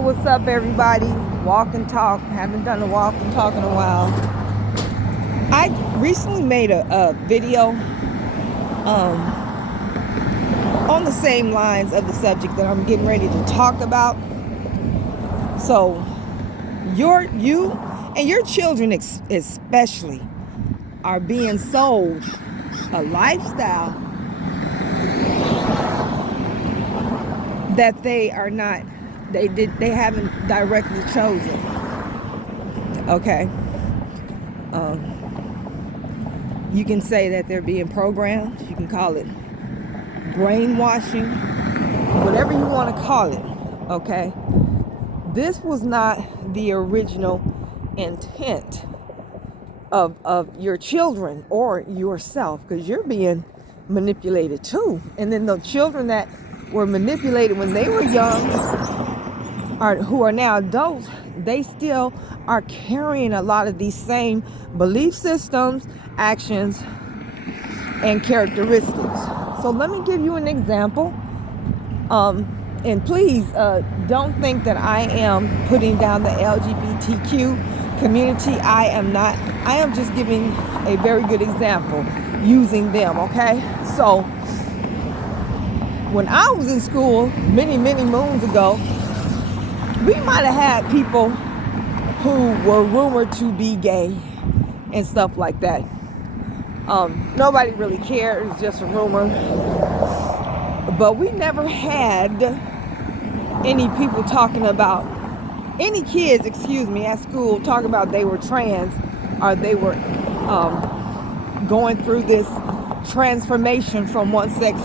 what's up, everybody? Walk and talk. Haven't done a walk and talk in a while. I recently made a video on the same lines of the subject that I'm getting ready to talk about. So you and your children especially are being sold a lifestyle that they haven't directly chosen. Okay. You can say that they're being programmed. You can call it brainwashing, whatever you want to call it. Okay. This was not the original intent of your children or yourself, because you're being manipulated too. And then the children that were manipulated when they were young, who are now adults, they still are carrying a lot of these same belief systems, actions, and characteristics. So let me give you an example. And please don't think that I am putting down the LGBTQ community. I am not. I am just giving a very good example using them, okay? So when I was in school many moons ago, we might have had people who were rumored to be gay and stuff like that. Nobody really cared. It was just a rumor. But we never had any people talking about, any kids, at school talking about they were trans, or they were going through this transformation from one sex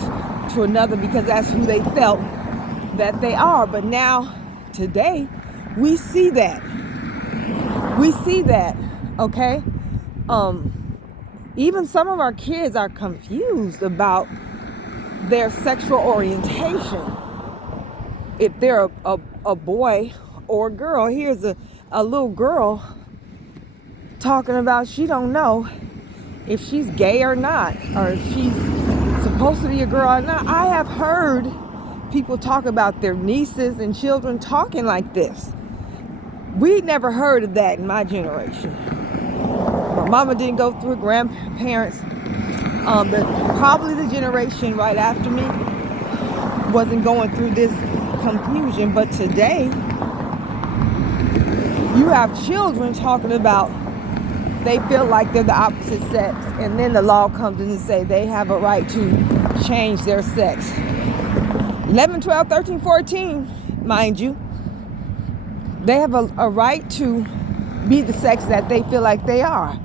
to another because that's who they felt that they are. But now, today, we see that. Okay? Even some of our kids are confused about their sexual orientation. If they're a boy or a girl, here's a little girl talking about she don't know if she's gay or not, or if she's supposed to be a girl or not. I have heard people talk about their nieces and children talking like this. We never heard of that in my generation. My mama didn't go through it, grandparents, but probably the generation right after me wasn't going through this confusion. But today, you have children talking about they feel like they're the opposite sex, and then the law comes in and say they have a right to change their sex. 11, 12, 13, 14, mind you, they have a right to be the sex that they feel like they are,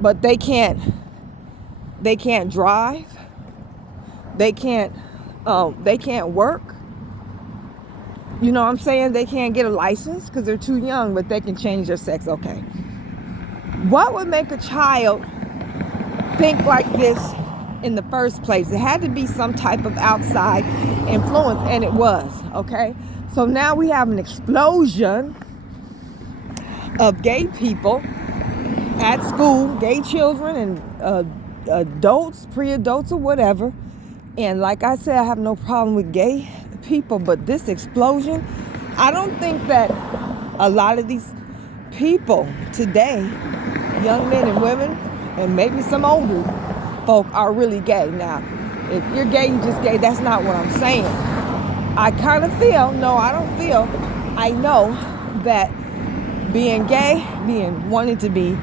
but they can't drive, they can't work. You know what I'm saying? They can't get a license because they're too young, but they can change their sex. Okay. What would make a child think like this in the first place? It had to be some type of outside influence, and it was. Okay. So now we have an explosion of gay people at school, gay children and adults, pre-adults or whatever. And like I said, I have no problem with gay people, but this explosion, I don't think that a lot of these people today, young men and women, and maybe some older folk, are really gay. Now, if you're gay, you're just gay. That's not what I'm saying. I kind of feel, no, I don't feel, I know that being gay, wanting to be,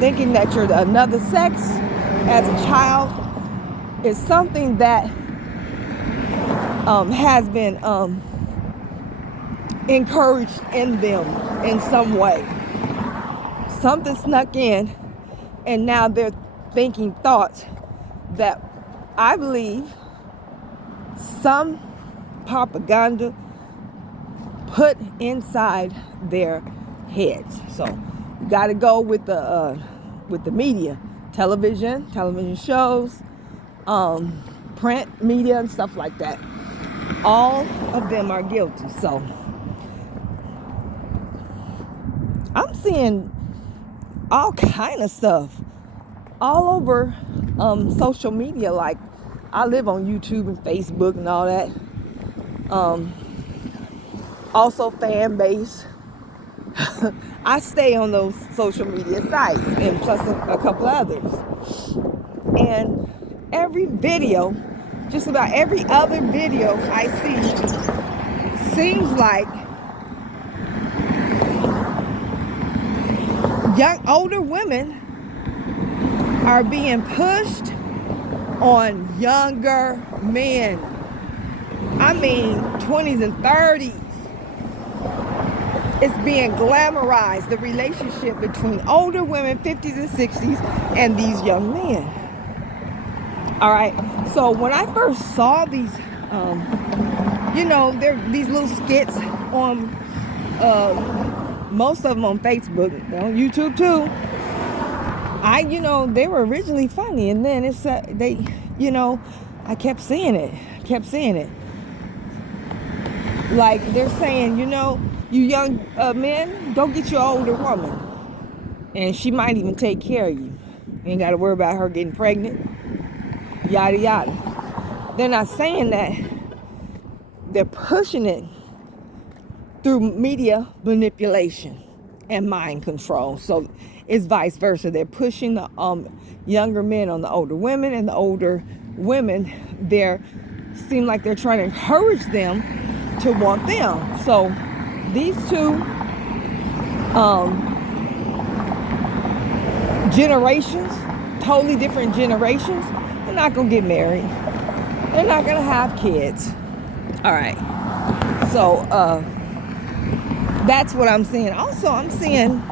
thinking that you're another sex as a child is something that has been encouraged in them in some way. Something snuck in, and now they're thinking thoughts that I believe some propaganda put inside their heads. So you got to go with the media, television shows, print media and stuff like that. All of them are guilty. So I'm seeing all kind of stuff all over social media. Like, I live on YouTube and Facebook and all that. Also fan base. I stay on those social media sites and plus a couple others. And every video, just about every other video I see, seems like older women are being pushed on younger men. I mean, 20s and 30s. It's being glamorized, the relationship between older women, 50s and 60s, and these young men. All right. So when I first saw these, there these little skits on, most of them on Facebook, on YouTube too. They were originally funny, and then I kept seeing it. Like they're saying, you young men, go get your older woman, and she might even take care of you. You ain't got to worry about her getting pregnant. Yada yada. They're not saying that. They're pushing it through media manipulation and mind control. So it's vice versa. They're pushing the younger men on the older women, and the older women, seem like they're trying to encourage them to want them. So these two generations, totally different generations, they're not gonna get married. They're not gonna have kids. All right. So that's what I'm seeing. Also, I'm seeing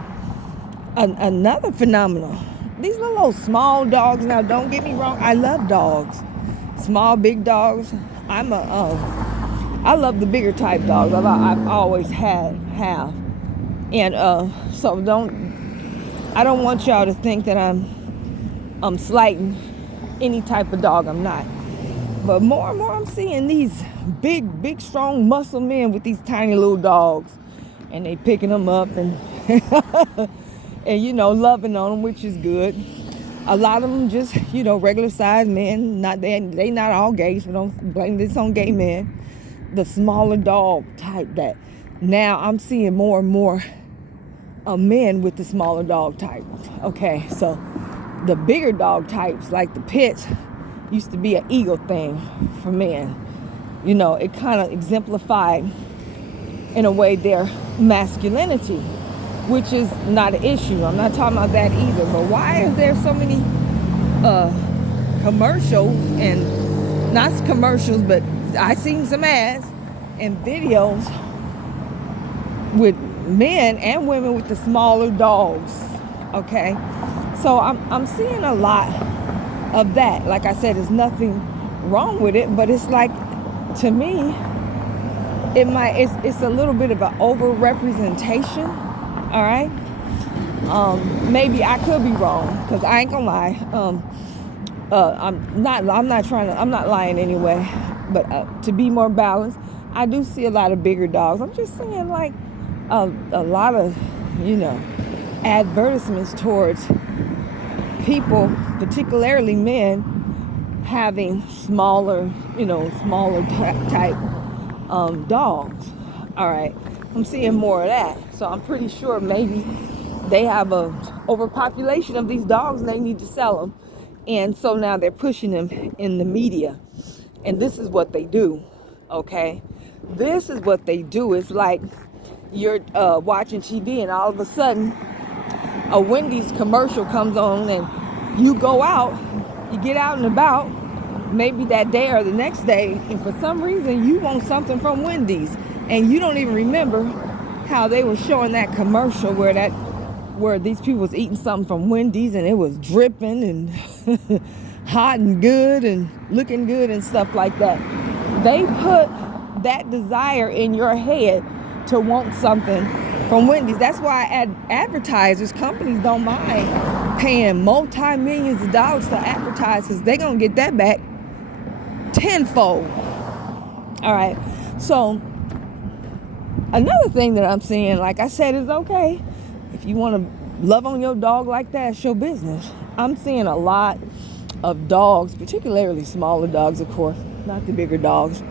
another phenomenon. These little old small dogs. Now, don't get me wrong. I love dogs. Small, big dogs. I love the bigger type dogs. I've always have. And so I don't want y'all to think that I'm slighting any type of dog. I'm not. But more and more I'm seeing these big, strong muscle men with these tiny little dogs. And they picking them up and and loving on them, which is good. A lot of them just regular sized men. They not all gay, so don't blame this on gay men. The smaller dog type that now I'm seeing more and more men with the smaller dog type. Okay, so the bigger dog types like the pits used to be an ego thing for men. It kind of exemplified in a way their masculinity, which is not an issue. I'm not talking about that either. But why is there so many commercials, and not commercials, but I seen some ads and videos with men and women with the smaller dogs. Okay, so I'm seeing a lot of that. Like I said, there's nothing wrong with it, but it's like, to me, it's a little bit of an over-representation. All right. Maybe I could be wrong, because I ain't gonna lie. I'm not lying anyway. But to be more balanced, I do see a lot of bigger dogs. I'm just saying, like, a lot of advertisements towards people, particularly men, having smaller type dogs. All right, I'm seeing more of that. So I'm pretty sure maybe they have a overpopulation of these dogs and they need to sell them. And so now they're pushing them in the media. And this is what they do, okay? This is what they do. It's like you're watching TV and all of a sudden a Wendy's commercial comes on and you go out, you get out and about, maybe that day or the next day, and for some reason you want something from Wendy's and you don't even remember how they were showing that commercial where these people was eating something from Wendy's and it was dripping and hot and good and looking good and stuff like that. They put that desire in your head to want something from Wendy's. That's why advertisers, companies don't mind paying multi-millions of dollars to advertise, because they're going to get that back tenfold. All right. So another thing that I'm seeing, like I said, is okay. If you want to love on your dog like that, it's your business. I'm seeing a lot of dogs, particularly smaller dogs, of course, not the bigger dogs,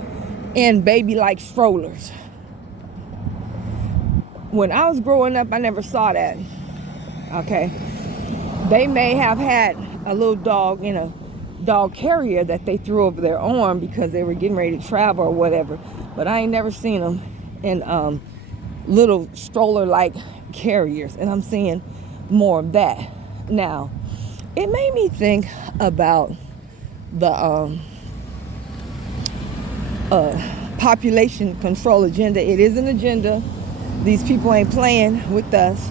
and baby-like strollers. When I was growing up, I never saw that. Okay. They may have had a little dog in a dog carrier that they threw over their arm because they were getting ready to travel or whatever. But I ain't never seen them in little stroller-like carriers. And I'm seeing more of that. Now, it made me think about the population control agenda. It is an agenda. These people ain't playing with us.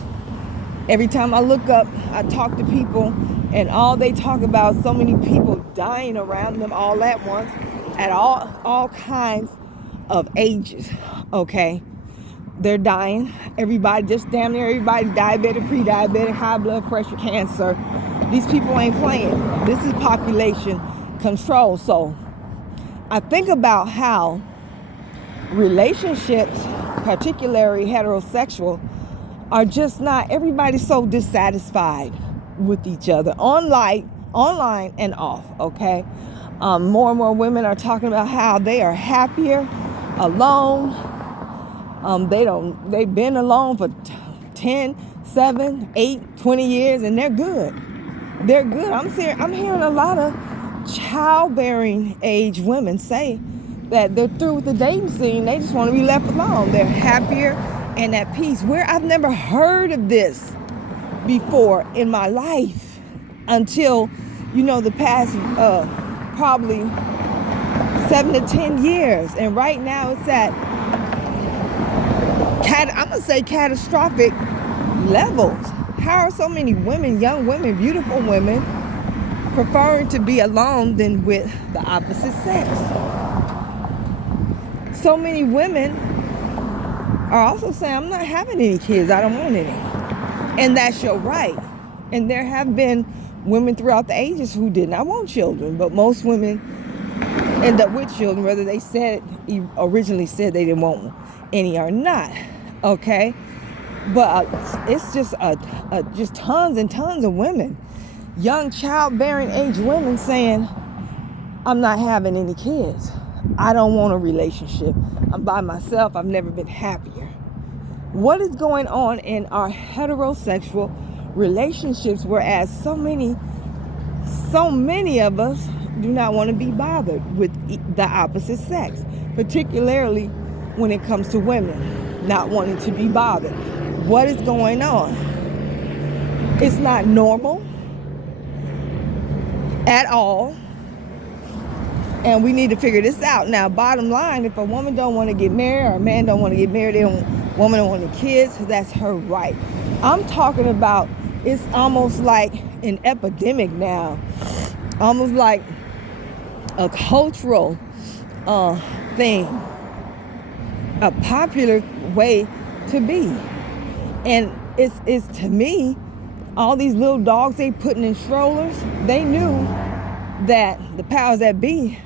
Every time I look up, I talk to people, and all they talk about, so many people dying around them all at once, at all kinds of ages. Okay, they're dying. Everybody, just damn near everybody, diabetic, pre-diabetic, high blood pressure, cancer. These people ain't playing. This is population control. So I think about how relationships, particularly heterosexual, are just not, everybody's so dissatisfied with each other, online and off, okay? More and more women are talking about how they are happier alone. They've been alone for 10, 7, 8, 20 years, and they're good. They're good. I'm hearing a lot of childbearing age women say that they're through with the dating scene. They just want to be left alone. They're happier and at peace. Where I've never heard of this before in my life until, the past probably 7 to 10 years. And right now it's at, I'm going to say, catastrophic levels. How are so many women, young women, beautiful women, preferring to be alone than with the opposite sex? So many women are also saying, I'm not having any kids, I don't want any. And that's your right. And there have been women throughout the ages who did not want children, but most women end up with children, whether they originally said they didn't want any or not. Okay? But it's just just tons and tons of women, young childbearing age women, saying, I'm not having any kids. I don't want a relationship. I'm by myself. I've never been happier. What is going on in our heterosexual relationships, whereas so many of us do not want to be bothered with the opposite sex, particularly when it comes to women not wanting to be bothered? What is going on? It's not normal at all. And we need to figure this out. Now, bottom line, if a woman don't want to get married or a man don't want to get married, woman don't want any kids, that's her right. I'm talking about, it's almost like an epidemic now. Almost like a cultural thing. A popular way to be. And it's to me, all these little dogs they putting in strollers, they knew that the powers that be,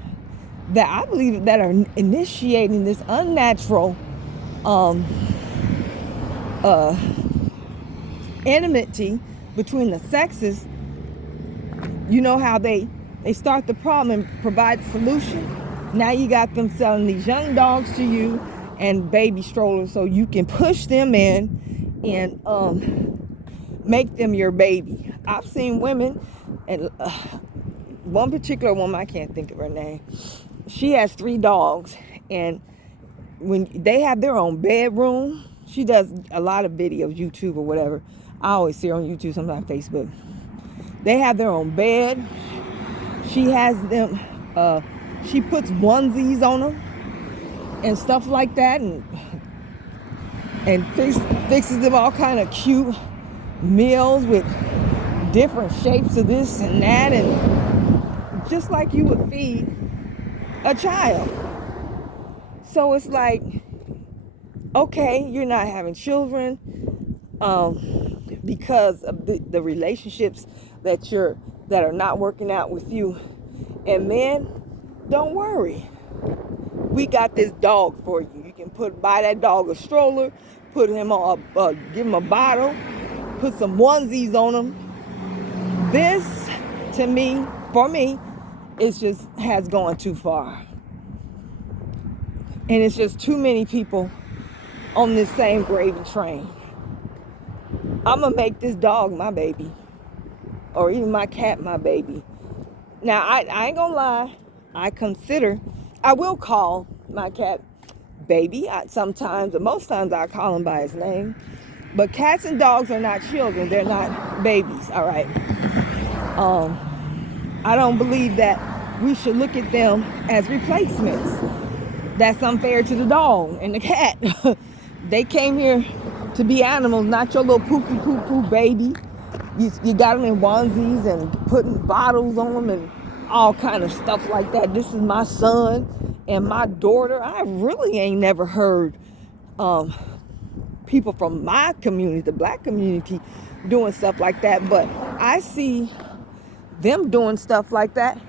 that I believe that are initiating this unnatural enmity between the sexes, you know how they start the problem and provide the solution. Now you got them selling these young dogs to you and baby strollers so you can push them in and make them your baby. I've seen women, and one particular woman, I can't think of her name, she has 3 dogs, and when they have their own bedroom, she does a lot of videos, YouTube or whatever. I always see her on YouTube, sometimes Facebook. They have their own bed. She has them, she puts onesies on them and stuff like that, and fixes them all kind of cute meals with different shapes of this and that, and just like you would feed a child. So it's like, okay, you're not having children because of the relationships that are not working out with you. And men, don't worry. We got this dog for you. You can buy that dog a stroller, put him on give him a bottle, put some onesies on him. This, to me, for me, it's just has gone too far. And it's just too many people on this same gravy train. I'm going to make this dog my baby, or even my cat my baby. Now, I ain't going to lie. I will call my cat baby. Sometimes, or most times, I call him by his name. But cats and dogs are not children. They're not babies, all right? I don't believe that we should look at them as replacements. That's unfair to the dog and the cat. They came here to be animals, not your little poo-poo baby. You got them in onesies and putting bottles on them and all kind of stuff like that. This is my son and my daughter. I really ain't never heard people from my community, the black community, doing stuff like that. But I see them doing stuff like that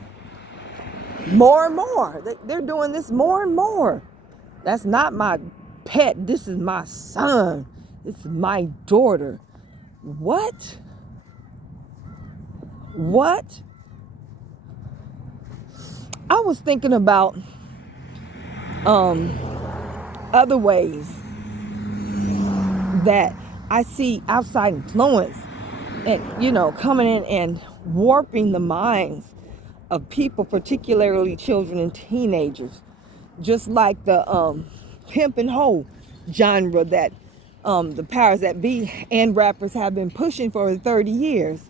more and more. They're doing this more and more. That's not my pet. This is my son. This is my daughter. What? I was thinking about other ways that I see outside influence and, coming in and warping the minds of people, particularly children and teenagers, just like the pimp and hoe genre that the powers that be and rappers have been pushing for 30 years.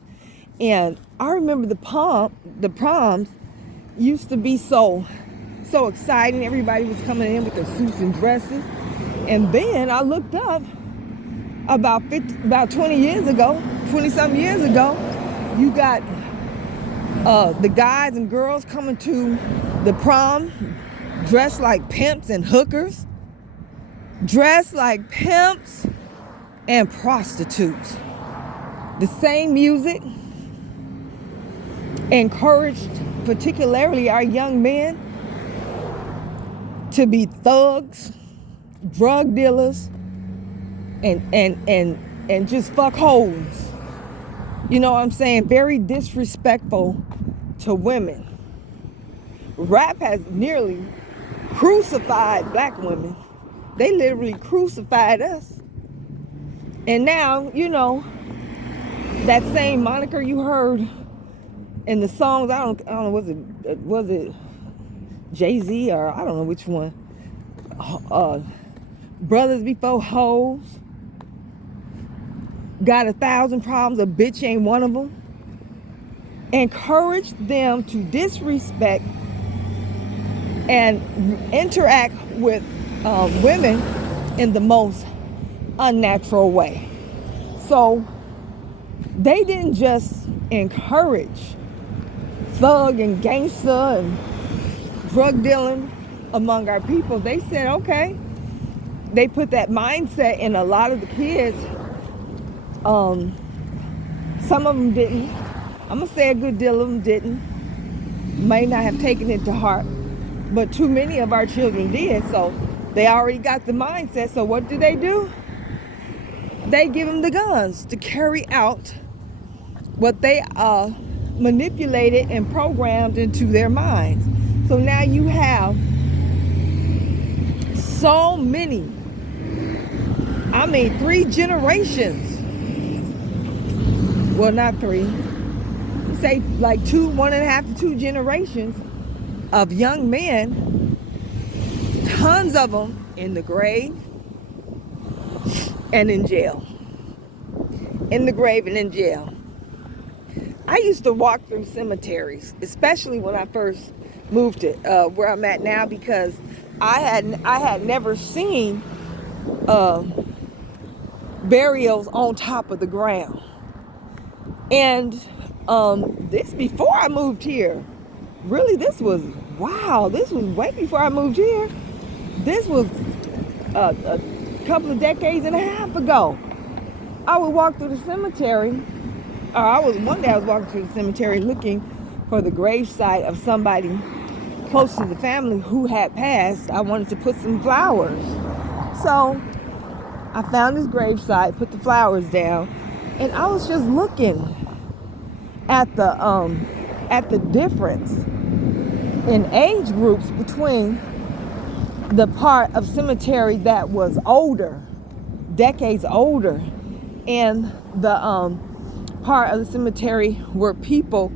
And I remember the proms used to be so exciting. Everybody was coming in with their suits and dresses. And then I looked up about 20 years ago, 20-something years ago, you got the guys and girls coming to the prom dressed like pimps and hookers, dressed like pimps and prostitutes. The same music encouraged particularly our young men to be thugs, drug dealers, and just fuck hoes. You know what I'm saying? Very disrespectful to women. Rap has nearly crucified black women. They literally crucified us. And now, that same moniker you heard in the songs, I don't know, was it Jay-Z or I don't know which one. Brothers before hoes. Got 1,000 problems, a bitch ain't one of them. Encourage them to disrespect and interact with women in the most unnatural way. So they didn't just encourage thug and gangster and drug dealing among our people. They said, okay, they put that mindset in a lot of the kids. Some of them didn't. I'm gonna say a good deal of them didn't. May not have taken it to heart, but too many of our children did. So they already got the mindset. So what do? They give them the guns to carry out what they manipulated and programmed into their minds. So now you have so many, 3 generations. Well, not 3. Say like 1.5 to 2 generations of young men, tons of them in the grave and in jail. In the grave and in jail. I used to walk through cemeteries, especially when I first moved to where I'm at now, because I had never seen burials on top of the ground. And this before I moved here. Really, this was way before I moved here. This was a couple of decades and a half ago. I would walk through the cemetery, one day I was walking through the cemetery looking for the gravesite of somebody close to the family who had passed. I wanted to put some flowers. So I found this gravesite, put the flowers down, and I was just looking at the difference in age groups between the part of cemetery that was older, decades older, and the part of the cemetery where people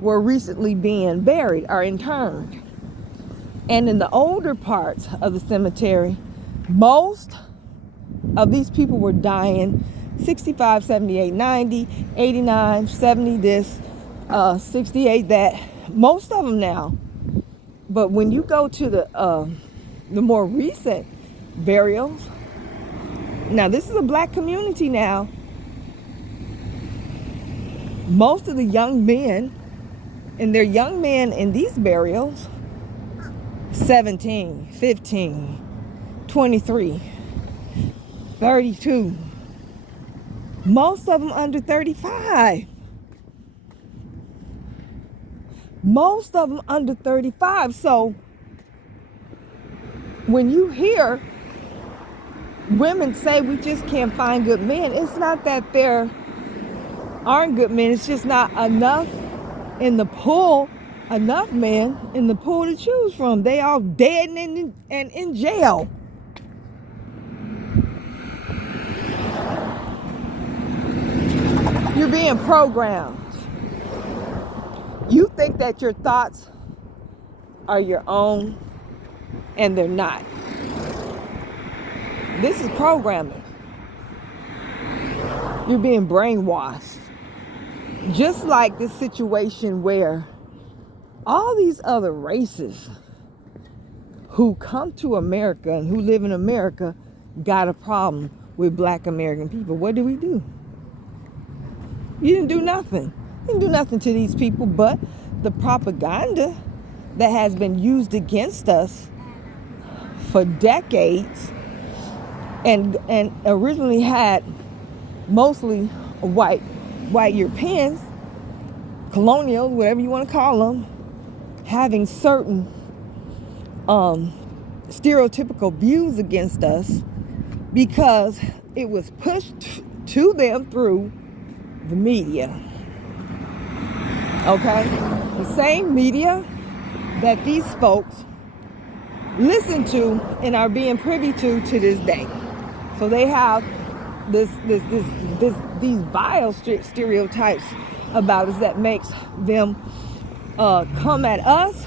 were recently being buried or interned. And in the older parts of the cemetery, most of these people were dying 65, 78, 90, 89, 70 this, 68 that. Most of them now. But when you go to the more recent burials, now this is a black community now. Most of the young men, and they're young men in these burials, 17, 15, 23, 32. Most of them under 35. Most of them under 35. So when you hear women say we just can't find good men, it's not that there aren't good men. It's just not enough in the pool, enough men in the pool to choose from. They all dead and in jail. You're being programmed. You think that your thoughts are your own, and they're not. This is programming. You're being brainwashed. Just like this situation where all these other races who come to America and who live in America got a problem with black American people. What do? You didn't do nothing. You didn't do nothing to these people, but the propaganda that has been used against us for decades and originally had mostly white Europeans, colonial, whatever you want to call them, having certain stereotypical views against us because it was pushed to them through the media. Okay? The same media that these folks listen to and are being privy to this day. So they have these vile stereotypes about us that makes them come at us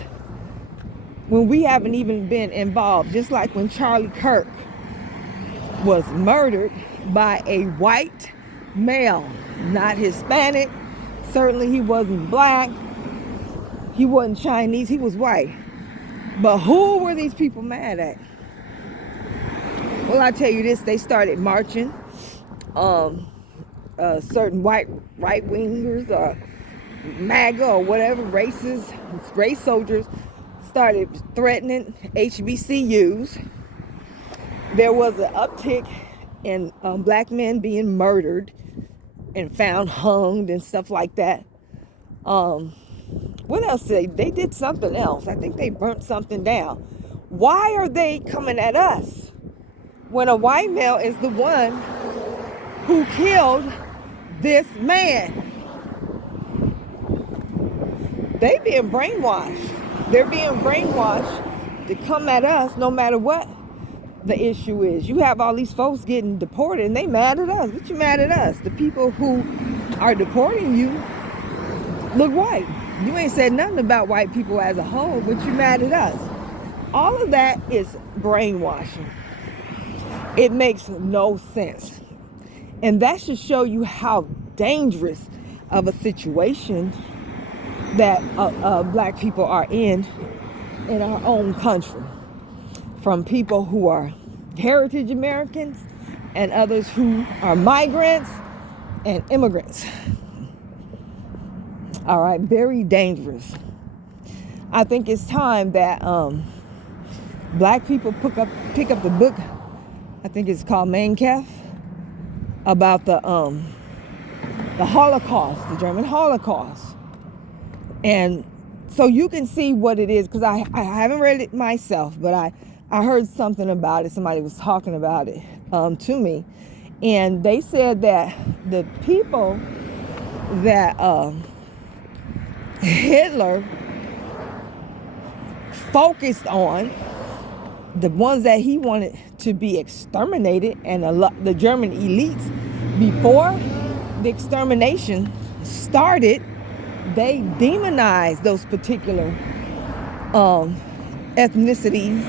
when we haven't even been involved. Just like when Charlie Kirk was murdered by a white male, not Hispanic. Certainly he wasn't black. He wasn't Chinese. He was white. But who were these people mad at? Well, I tell you this, they started marching. Certain right-wingers or MAGA or whatever race soldiers started threatening HBCUs. There was an uptick in black men being murdered and found hung and stuff like that. What else? They did something else. I think they burnt something down. Why are they coming at us when a white male is the one who killed this man? They being brainwashed. They're being brainwashed to come at us no matter what the issue is. You have all these folks getting deported and they mad at us. What you mad at us? The people who are deporting you look white. You ain't said nothing about white people as a whole, but you mad at us. All of that is brainwashing. It makes no sense. And that should show you how dangerous of a situation that black people are in our own country. From people who are heritage Americans and others who are migrants and immigrants. All right, very dangerous. I think it's time that black people pick up the book. I think it's called Mein Kampf, about the Holocaust, the German Holocaust. And so you can see what it is, because I haven't read it myself, but I heard something about it. Somebody was talking about it to me. And they said that the people that Hitler focused on the ones that he wanted to be exterminated, and the German elites, before the extermination started, they demonized those particular ethnicities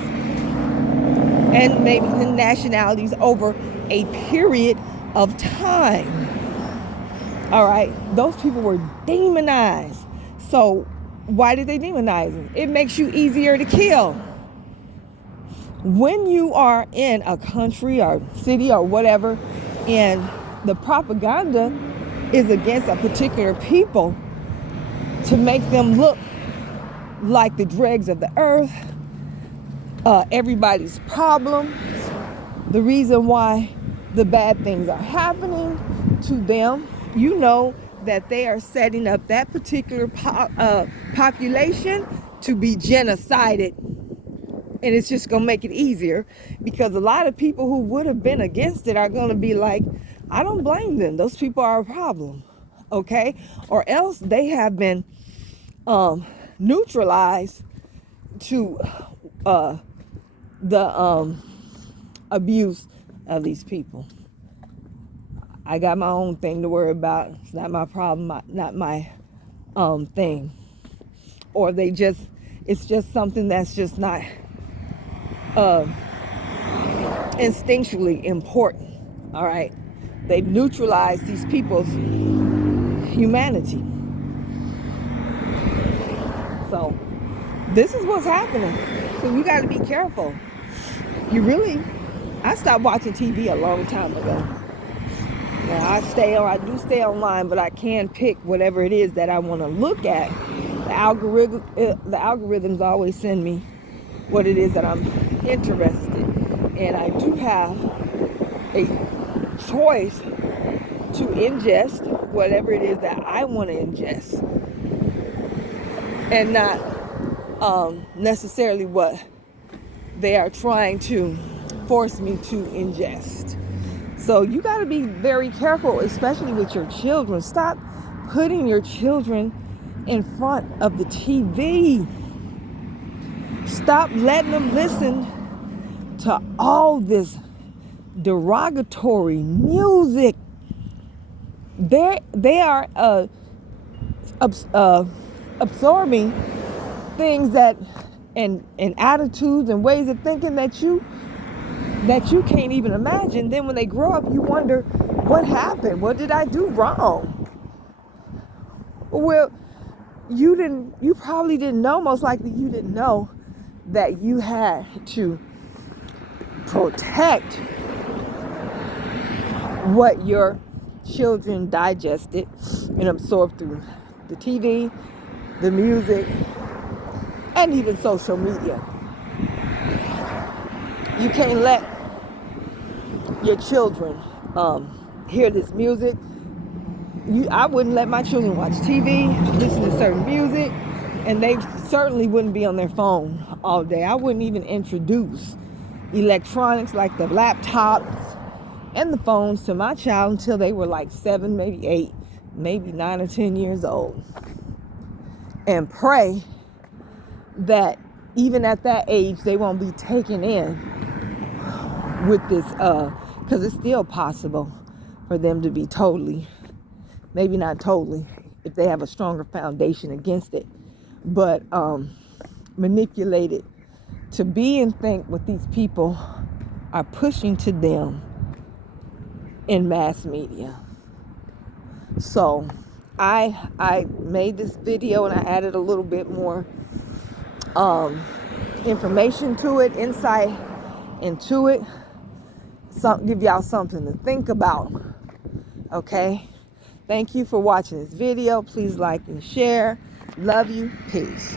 and maybe the nationalities over a period of time. All right, those people were demonized. So why did they demonize them? It makes you easier to kill. When you are in a country or city or whatever, and the propaganda is against a particular people to make them look like the dregs of the earth, everybody's problem, the reason why the bad things are happening to them, you know that they are setting up that particular population to be genocided. And it's just going to make it easier, because a lot of people who would have been against it are going to be like, I don't blame them. Those people are a problem. Okay? Or else they have been neutralized to the abuse of these people. I got my own thing to worry about. It's not my problem, not my thing. Or it's just something that's just not instinctually important. All right? They've neutralized these people's humanity. So this is what's happening. So you got to be careful. I stopped watching TV a long time ago. Now I do stay online, but I can pick whatever it is that I want to look at. The algorithms always send me what it is that I'm interested in, and I do have a choice to ingest whatever it is that I want to ingest, and not necessarily what they are trying to force me to ingest. So you got to be very careful, especially with your children. Stop putting your children in front of the TV. Stop letting them listen to all this derogatory music. They are absorbing things and attitudes and ways of thinking that you can't even imagine. Then when they grow up, you wonder, what happened? What did I do wrong? Well, you probably didn't know, most likely you didn't know that you had to protect what your children digested and absorbed through the TV, the music, and even social media. You can't let your children hear this music. I wouldn't let my children watch TV, listen to certain music, and they certainly wouldn't be on their phone all day. I wouldn't even introduce electronics like the laptops and the phones to my child until they were like 7, maybe 8, maybe 9 or 10 years old. And pray that even at that age, they won't be taken in with this, because it's still possible for them to be totally, maybe not totally, if they have a stronger foundation against it, but manipulated to be and think what these people are pushing to them in mass media. So I made this video and I added a little bit more information to it, insight into it, give y'all something to think about. Okay? Thank you for watching this video. Please like and share. Love you. Peace.